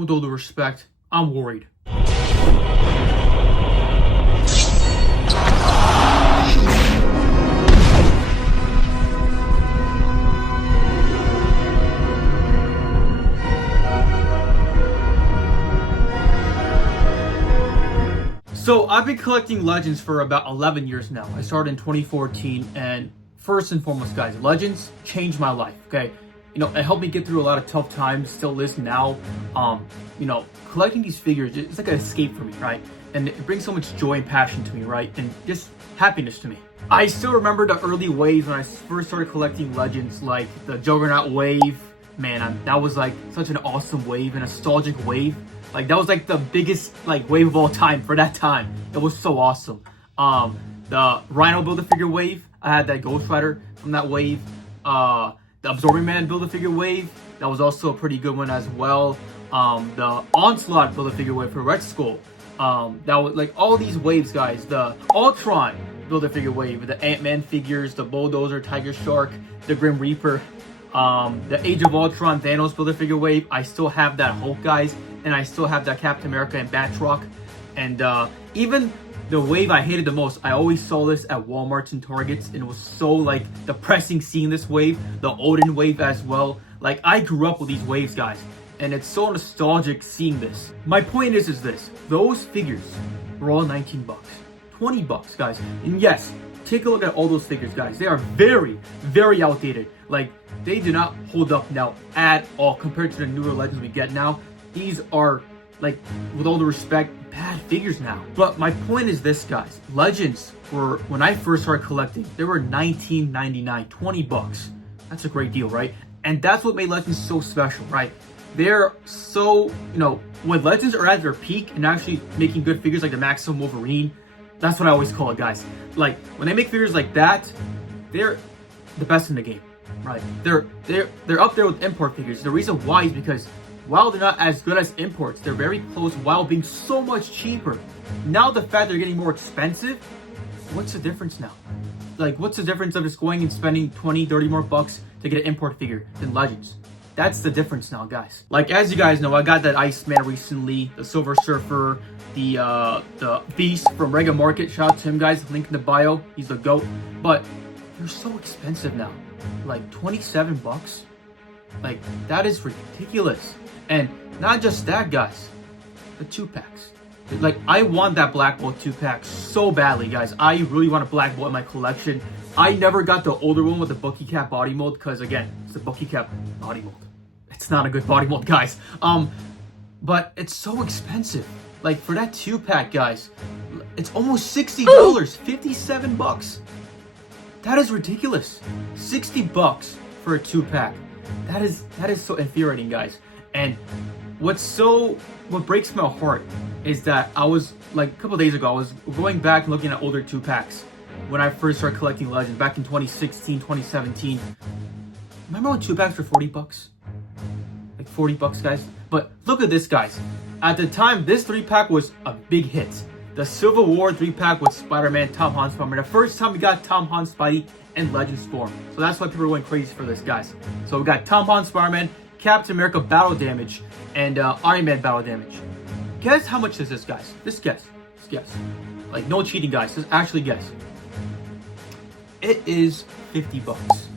with all due respect, I'm worried. So I've been collecting Legends for about 11 years now. I started in 2014, and first and foremost, guys, Legends changed my life, okay? You know, it helped me get through a lot of tough times, still is now. You know, collecting these figures, it's like an escape for me, right? And it brings so much joy and passion to me, right? And just happiness to me. I still remember the early waves when I first started collecting Legends, like the Juggernaut wave. Man, that was like such an awesome wave, a nostalgic wave. Like that was like the biggest like wave of all time for that time. It was so awesome. The Rhino Build-A-Figure wave, I had that Ghost Rider from that wave. The Absorbing Man Build-A-Figure wave, that was also a pretty good one as well. The Onslaught Build-A-Figure wave for Red Skull. That was like all these waves, guys. The Ultron Build-A-Figure wave, the Ant-Man figures, the Bulldozer, Tiger Shark, the Grim Reaper. The Age of Ultron Thanos Build-A-Figure wave. I still have that Hulk, guys, and I still have that Captain America and Batroc. And even the wave I hated the most, I always saw this at Walmarts and Targets, and it was so like depressing seeing this wave. The Odin wave as well. Like I grew up with these waves, guys, and it's so nostalgic seeing this. My point is this: those figures were all 19 bucks, 20 bucks, guys. And yes, take a look at all those figures, guys. They are very, very outdated. Like, they do not hold up now at all compared to the newer Legends we get now. These are, like, with all the respect, bad figures now. But my point is this, guys. Legends were, when I first started collecting, they were $19.99, 20 bucks. That's a great deal, right? And that's what made Legends so special, right? They're so, you know, when Legends are at their peak and actually making good figures like the Maximum Wolverine, that's what I always call it, guys. Like, when they make figures like that, they're the best in the game. Right, they're up there with import figures. The reason why is because while they're not as good as imports, they're very close while being so much cheaper. Now the fact they're getting more expensive, what's the difference now? Like, what's the difference of just going and spending 20, 30 more bucks to get an import figure than Legends? That's the difference now, guys. Like, as you guys know, I got that Iceman recently, the Silver Surfer, the Beast from Rega Market. Shout out to him, guys. Link in the bio. He's the GOAT. But they're so expensive now. Like 27 bucks. Like, that is ridiculous. And not just that, guys, the 2-packs. Like, I want that Black Bolt 2-pack so badly, guys. I really want a Black Bolt in my collection. I never got the older one with the Bucky Cap body mold because, again, it's the Bucky Cap body mold. It's not a good body mold, guys. But it's so expensive. Like, for that 2-pack, guys, it's almost $60, 57 bucks. That is ridiculous. 60 bucks for a 2-pack. That is so infuriating, guys. And what breaks my heart is that I was, like, a couple days ago, I was going back and looking at older 2-packs when I first started collecting Legends back in 2016, 2017. Remember when 2-packs were 40 bucks? Like 40 bucks, guys? But look at this, guys. At the time, this 3-pack was a big hit. The Civil War 3-pack with Spider-Man, Tom Holland, Spider-Man. The first time we got Tom Holland, Spidey, and Legends form. So that's why people are going crazy for this, guys. So we got Tom Holland, Spider-Man, Captain America Battle Damage, and Iron Man Battle Damage. Guess how much this is, guys? Just guess. Just guess. Like, no cheating, guys. Just actually guess. It is 50 bucks.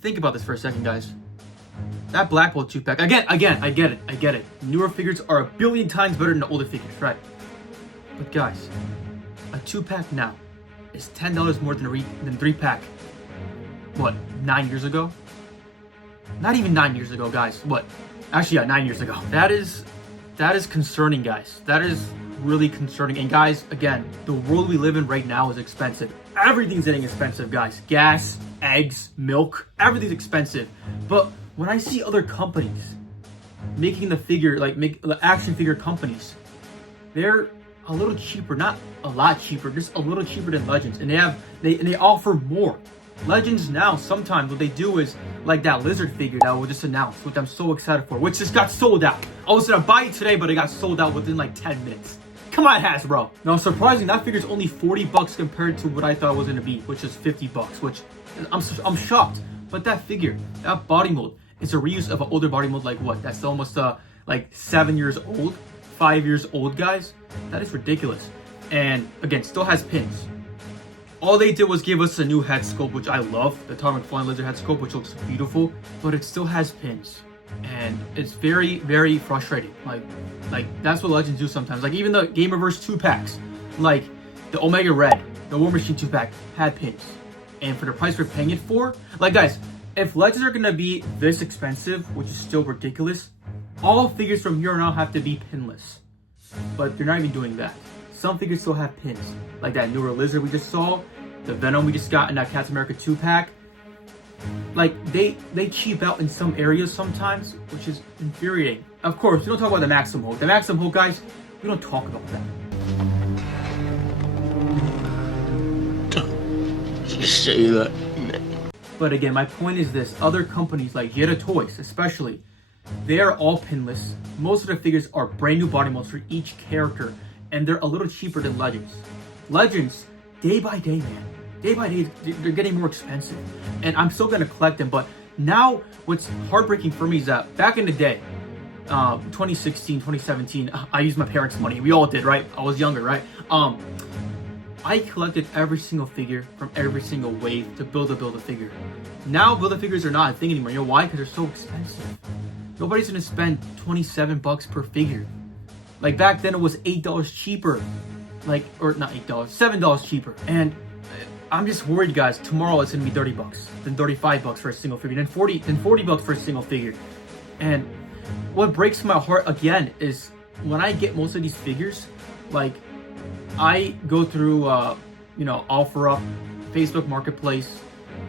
Think about this for a second, guys. That Black Bolt 2-pack, again, I get it. Newer figures are a billion times better than the older figures, right? But guys, a 2-pack now is $10 more than 3-pack. What, 9 years ago? Not even 9 years ago, guys. What? Actually, yeah, 9 years ago. That is concerning, guys. That is really concerning. And guys, again, the world we live in right now is expensive. Everything's getting expensive, guys. Gas, eggs, milk, everything's expensive. But when I see other companies making the figure, like make the action figure companies, they're a little cheaper, not a lot cheaper, just a little cheaper than Legends, and they offer more. Legends now, sometimes what they do is like that Lizard figure that was just announced, which I'm so excited for, which just got sold out. I was gonna buy it today, but it got sold out within like 10 minutes. Come on, Hasbro. Now, surprising, that figure's only 40 bucks compared to what I thought it was gonna be, which is 50 bucks, which I'm shocked. But that figure, that body mold, is a reuse of an older body mold. Like what? That's almost like 7 years old, 5 years old, guys. That is ridiculous. And again, still has pins. All they did was give us a new head sculpt, which I love, the Atomic Flying Lizard head sculpt, which looks beautiful, but it still has pins. And it's very, very frustrating. Like that's what Legends do sometimes. Like even the Gamerverse 2-packs, like the Omega Red, the War Machine 2-pack had pins. And for the price we're paying it for, like guys, if Legends are gonna be this expensive, which is still ridiculous, all figures from here on out have to be pinless. But they're not even doing that. Some figures still have pins, like that newer Lizard we just saw, the Venom we just got in that Captain America 2-pack. Like, they cheap out in some areas sometimes, which is infuriating. Of course, we don't talk about the Maximum Hulk. The Maximum Hulk, guys, we don't talk about that. Don't say that. But again, my point is this. Other companies like Jetta Toys, especially, they are all pinless. Most of the figures are brand new body molds for each character, and they're a little cheaper than Legends. Legends, day by day, man. Day by day, they're getting more expensive. And I'm still gonna collect them, but now what's heartbreaking for me is that back in the day, 2016, 2017, I used my parents' money. We all did, right? I was younger, right? I collected every single figure from every single wave to build a figure. Now Build-A-Figures are not a thing anymore. You know why? Because they're so expensive. Nobody's gonna spend 27 bucks per figure. Like back then it was $8 cheaper. Like, or not $8, $7 cheaper. And I'm just worried, guys, tomorrow it's gonna be 30 bucks, then 35 bucks for a single figure, then 40 bucks for a single figure. And what breaks my heart again is when I get most of these figures, like I go through OfferUp, Facebook Marketplace,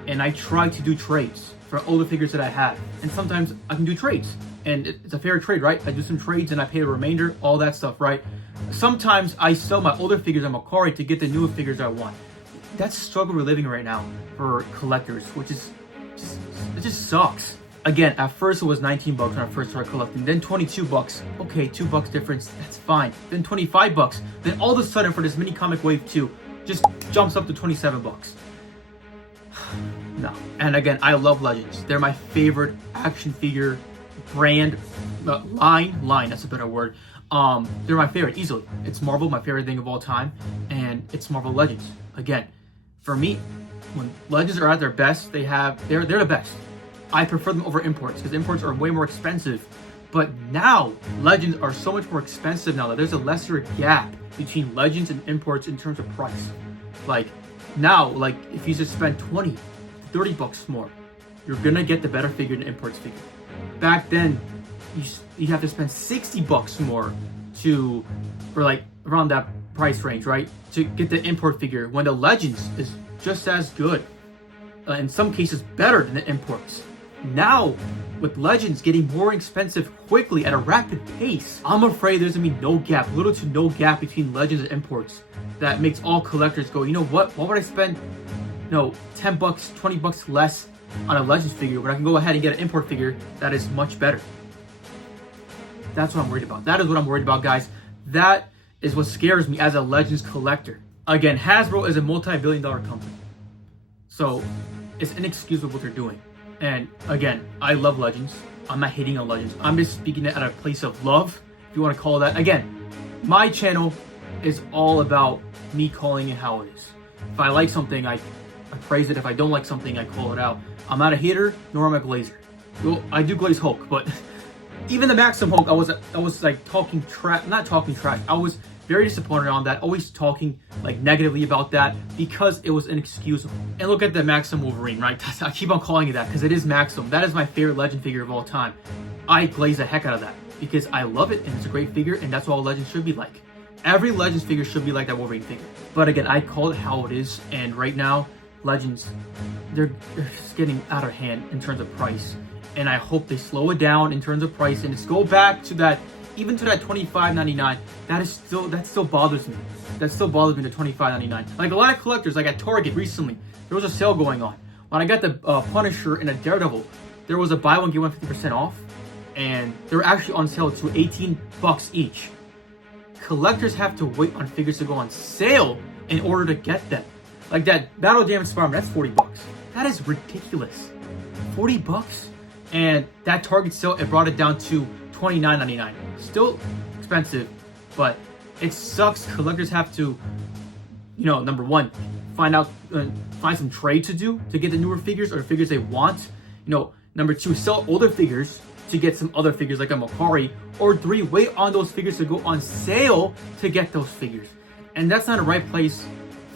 and I try to do trades for older figures that I have. And sometimes I can do trades, and it's a fair trade, right? I do some trades and I pay the remainder, all that stuff, right? Sometimes I sell my older figures on Mercari to get the newer figures I want. That's the struggle we're living right now for collectors, which is it just sucks. Again, at first it was 19 bucks when I first started collecting, then 22 bucks. Okay, $2 difference, that's fine. Then 25 bucks. Then all of a sudden for this mini comic wave 2, just jumps up to 27 bucks. No. And again, I love Legends. They're my favorite action figure brand, line, that's a better word. They're my favorite, easily. It's Marvel, my favorite thing of all time, and it's Marvel Legends. Again, for me, when Legends are at their best, they're the best. I prefer them over imports because imports are way more expensive. But now Legends are so much more expensive now that there's a lesser gap between Legends and imports in terms of price. Like now, like if you just spend 20 to 30 bucks more, you're gonna get the better figure than imports figure. Back then, you have to spend 60 bucks more or like around that price range, right, to get the import figure, when the Legends is just as good, in some cases better than the imports. Now, with Legends getting more expensive quickly at a rapid pace, I'm afraid there's gonna be no gap, little to no gap between Legends and imports that makes all collectors go, you know what, why would I spend 10 bucks, 20 bucks less on a Legends figure when I can go ahead and get an import figure that is much better? That's what I'm worried about. That is what I'm worried about, guys. That is what scares me as a Legends collector. Again, Hasbro is a multi-billion-dollar company, so it's inexcusable what they're doing. And again, I love Legends. I'm not hating on Legends. I'm just speaking it at a place of love, if you want to call it that. Again, my channel is all about me calling it how it is. If I like something, I praise it. If I don't like something, I call it out. I'm not a hater, nor am I a glazer. Well, I do glaze Hulk, but even the Maximum Hulk, I was like talking trash, not talking trash. I was very disappointed on that, always talking like negatively about that because it was inexcusable. And look at the Maximum Wolverine, right? I keep on calling it that because it is Maximum. That is my favorite Legend figure of all time. I glaze the heck out of that because I love it and it's a great figure, and that's what all Legends should be like. Every Legends figure should be like that Wolverine figure. But again, I call it how it is, and right now, Legends, they're just getting out of hand in terms of price. And I hope they slow it down in terms of price and just go back to that, even to that $25.99. That still bothers me. That still bothers me, to $25.99. Like a lot of collectors, like at Target recently, there was a sale going on. When I got the Punisher and a Daredevil, there was a buy one get one 50% off, and they were actually on sale to 18 bucks each. Collectors have to wait on figures to go on sale in order to get them. Like that Battle Damage Spider-Man, that's 40 bucks. That is ridiculous. 40 bucks. And that Target sale, it brought it down to $29.99. Still expensive, but it sucks. Collectors have to, number one, find some trade to do to get the newer figures or the figures they want. Number two, sell older figures to get some other figures like a Makari. Or three, wait on those figures to go on sale to get those figures. And that's not a right place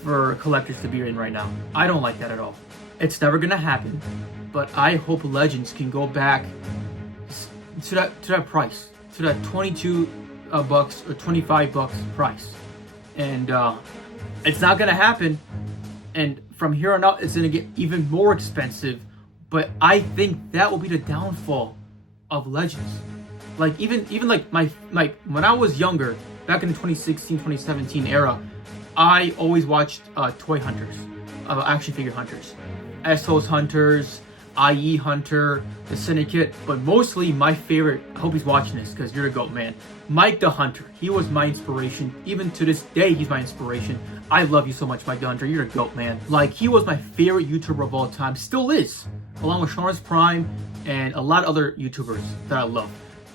for collectors to be in right now. I don't like that at all. It's never gonna happen, but I hope Legends can go back to that price, to that 22 bucks or 25 bucks price. And it's not gonna happen. And from here on out, it's gonna get even more expensive. But I think that will be the downfall of Legends. Like even like my when I was younger, back in the 2016, 2017 era, I always watched toy hunters, action figure hunters, Essos Hunters, IE Hunter, the Syndicate, but mostly my favorite, I hope he's watching this because you're a GOAT, man, Mike the Hunter. He was my inspiration. Even to this day, he's my inspiration. I love you so much, Mike the Hunter. You're a GOAT, man. Like, he was my favorite YouTuber of all time, still is, along with Shawn's Prime and a lot of other YouTubers that I love,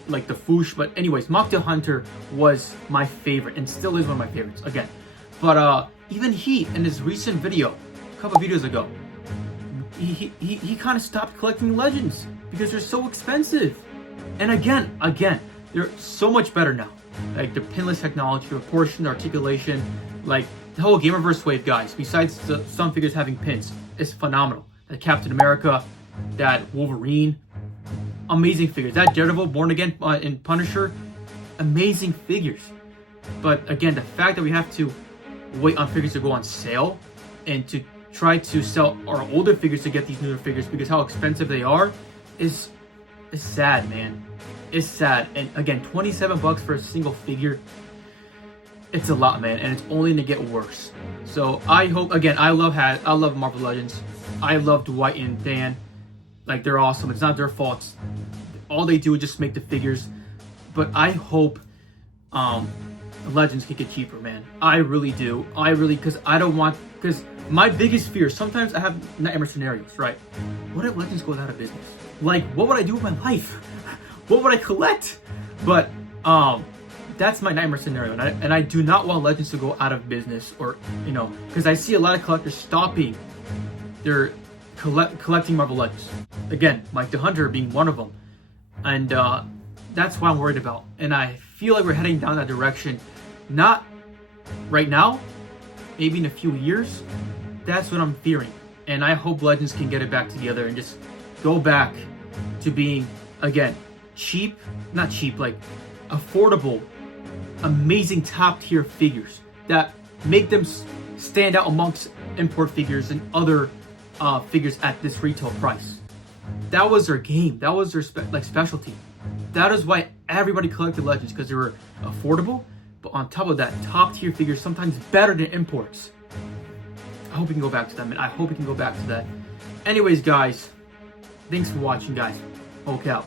like the Foosh. But anyways, Mike the Hunter was my favorite and still is one of my favorites, again. But even he, in his recent video, a couple videos ago, he kind of stopped collecting Legends because they're so expensive. And again, they're so much better now. Like the pinless technology, proportion, articulation, like the whole Gamerverse wave, guys. Besides some figures having pins, is phenomenal. That Captain America, that Wolverine, amazing figures. That Daredevil, Born Again, and Punisher, amazing figures. But again, the fact that we have to wait on figures to go on sale and to try to sell our older figures to get these newer figures because how expensive they are is sad, man. It's sad. And again, 27 bucks for a single figure, it's a lot, man, and it's only gonna get worse. So I hope, again, I love Marvel Legends. I love Dwight and Dan. Like, they're awesome. It's not their fault. All they do is just make the figures. But I hope Legends can get cheaper, man. I really do. Because my biggest fear, sometimes I have nightmare scenarios, right? What if Legends goes out of business? Like, what would I do with my life? What would I collect? But that's my nightmare scenario, and I do not want Legends to go out of business, or because I see a lot of collectors stopping their collecting Marvel Legends. Again, Mike the Hunter being one of them, and that's what I'm worried about. And I feel like we're heading down that direction. Not right now, maybe in a few years. That's what I'm fearing. And I hope Legends can get it back together and just go back to being, again, not cheap, like affordable, amazing top tier figures that make them stand out amongst import figures and other figures at this retail price. That was their game. That was their specialty. That is why everybody collected Legends, because they were affordable, but on top of that, top tier figures, sometimes better than imports. I hope we can go back to that, man. I hope we can go back to that. Anyways, guys, thanks for watching, guys. Hulk out.